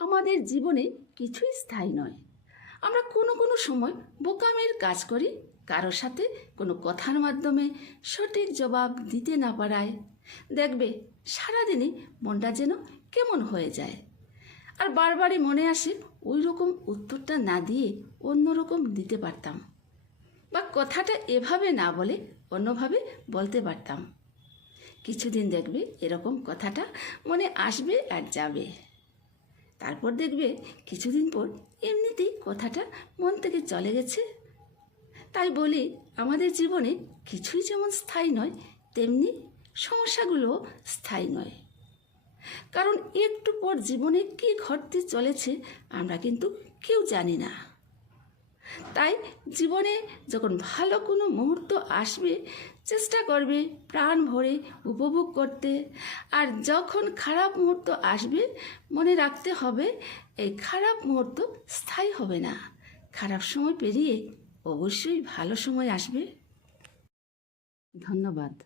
আমাদের জীবনে কিছুই স্থায়ী নয়। আমরা কোনো কোনো সময় বোকামের কাজ করি কারোর সাথে কোনো কথার মাধ্যমে সঠিক জবাব দিতে না পারায়। দেখবে সারাদিনই মনটা যেন কেমন হয়ে যায়। আর বারবারই মনে আসে ওই রকম উত্তরটা না দিয়ে অন্যরকম দিতে পারতাম। বা কথাটা এভাবে না বলে অন্যভাবে বলতে পারতাম। কিছুদিন দেখবে, এরকম কথাটা মনে আসবে আর যাবে। তারপর দেখবে কিছুদিন পর এমনিতেই কথাটা মন থেকে চলে গেছে। তাই বলি আমাদের জীবনে কিছুই যেমন স্থায়ী নয়, তেমনি সমস্যাগুলো স্থায়ী নয়। কারণ একটু পর জীবনে কি ঘটতে চলেছে আমরা কিন্তু কেউ জানি না। তাই জীবনে যখন ভালো কোনো মুহূর্ত আসবে, চেষ্টা করবে প্রাণ ভরে উপভোগ করতে। আর যখন খারাপ মুহূর্ত আসবে, মনে রাখতে হবে এই খারাপ মুহূর্ত স্থায়ী হবে না। খারাপ সময় পেরিয়ে অবশ্যই ভালো সময় আসবে। ধন্যবাদ।